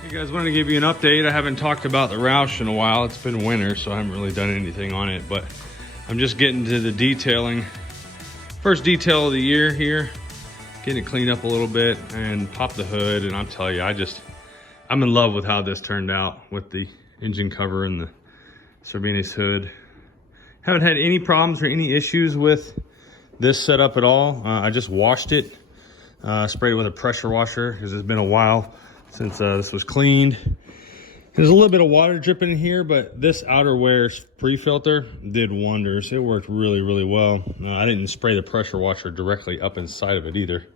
Hey guys, wanted to give you an update. I haven't talked about the Roush in a while. It's been winter, so I haven't really done anything on it, but I'm just getting to the detailing. First detail of the year here. Getting it cleaned up a little bit and pop the hood, and I'll tell you, I'm in love with how this turned out with the engine cover and the Cervini's hood. Haven't had any problems or any issues with this setup at all. I just washed it, sprayed it with a pressure washer because it's been a while since this was cleaned. There's a little bit of water dripping in here, but this outerwear pre-filter did wonders. It worked really, really well. I didn't spray the pressure washer directly up inside of it either.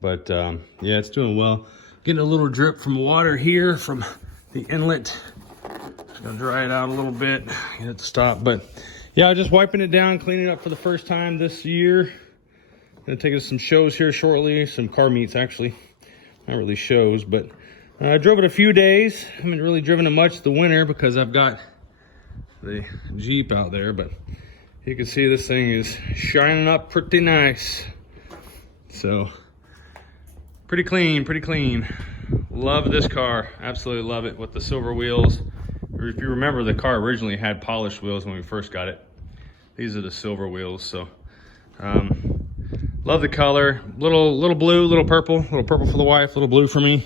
But yeah, it's doing well. Getting a little drip from water here from the inlet. Just gonna dry it out a little bit, get it to stop. But yeah, just wiping it down, cleaning it up for the first time this year. Gonna take it to some shows here shortly, some car meets actually. Not really shows, but I drove it a few days. Haven't really driven it much the winter because I've got the Jeep out there, but you can see this thing is shining up pretty nice. So, pretty clean, pretty clean. Love this car, absolutely love it with the silver wheels. If you remember, the car originally had polished wheels when we first got it. These are the silver wheels, so love the color. Little blue, little purple for the wife, little blue for me.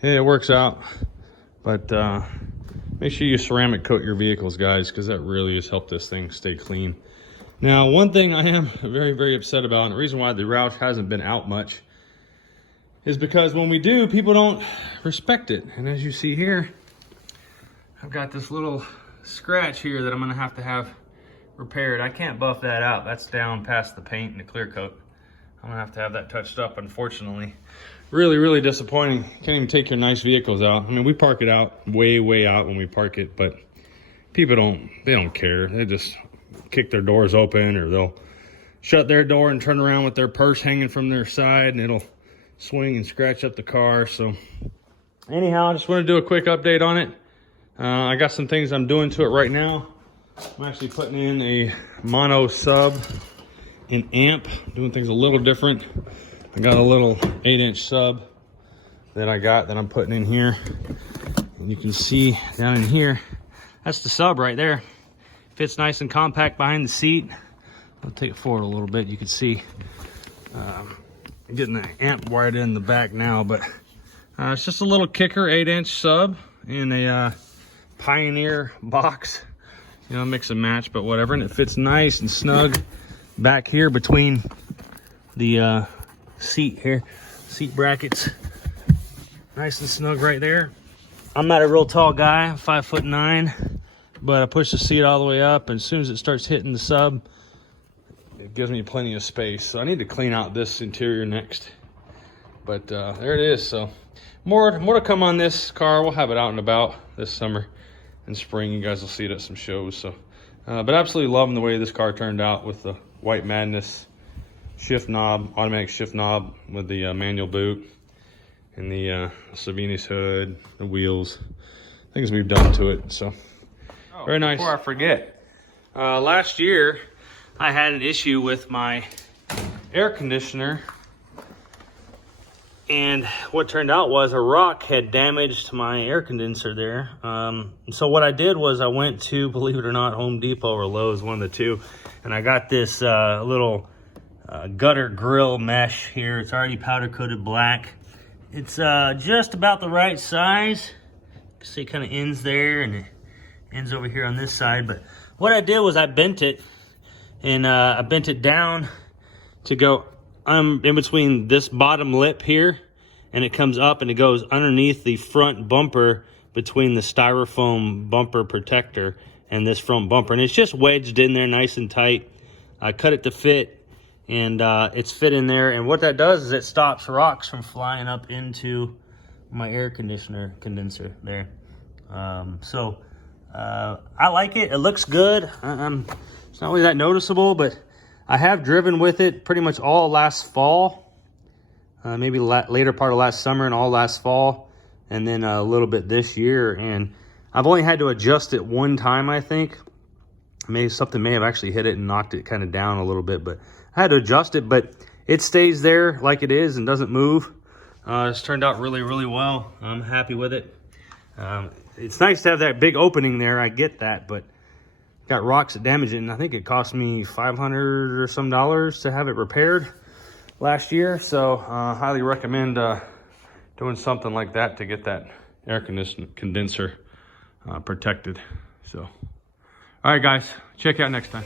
It works out, but make sure you ceramic coat your vehicles, guys, because that really has helped this thing stay clean. Now, one thing I am very, very upset about, and the reason why the Roush hasn't been out much, is because when we do, people don't respect it. And as you see here, I've got this little scratch here that I'm gonna have to have repaired. I can't buff that out. That's down past the paint and the clear coat. I'm gonna have to have that touched up, unfortunately. Really, really disappointing. Can't even take your nice vehicles out. I mean, we park it out way out when we park it, but people don't care. They just kick their doors open, or they'll shut their door and turn around with their purse hanging from their side, and it'll swing and scratch up the car. So anyhow, I just want to do a quick update on it. I got some things I'm doing to it right now. I'm actually putting in a mono sub and amp, doing things a little different. I got a little 8-inch sub that I'm putting in here. And you can see down in here, that's the sub right there. Fits nice and compact behind the seat. I'll take it forward a little bit. You can see getting the amp wired in the back now, but it's just a little kicker 8-inch sub in a Pioneer box. You know, mix and match, but whatever. And it fits nice and snug back here between the seat here, seat brackets. Nice and snug right there. I'm not a real tall guy, I'm 5'9", but I push the seat all the way up, and as soon as it starts hitting the sub, it gives me plenty of space. So I need to clean out this interior next. But there it is. So more to come on this car. We'll have it out and about this summer and spring. You guys will see it at some shows. So, but absolutely loving the way this car turned out with the White Madness shift knob, automatic shift knob with the manual boot, and the Cervini's hood, the wheels, things we've done to it. So very nice. Before I forget, last year I had an issue with my air conditioner, and what turned out was a rock had damaged my air condenser there. So what I did was I went to, believe it or not, Home Depot or Lowe's, one of the two, and I got this little gutter grill mesh here. It's already powder coated black. It's just about the right size. You can see it kind of ends there, and it ends over here on this side. But what I did was I bent it, and I bent it down to go in between this bottom lip here, and it comes up and it goes underneath the front bumper between the styrofoam bumper protector and this front bumper, and it's just wedged in there nice and tight. I cut it to fit, and it's fit in there, and what that does is it stops rocks from flying up into my air condenser there. So I like it. It looks good. It's not really that noticeable, but I have driven with it pretty much all last fall, maybe later part of last summer and all last fall, and then a little bit this year. And I've only had to adjust it one time, I think. Maybe something may have actually hit it and knocked it kind of down a little bit, but I had to adjust it, but it stays there like it is and doesn't move. It's turned out really, really well. I'm happy with it. It's nice to have that big opening there. I get that, but got rocks that damage it, and I think it cost me $500 or some to have it repaired last year. So highly recommend doing something like that to get that air condenser protected. So, all right, guys, check out next time.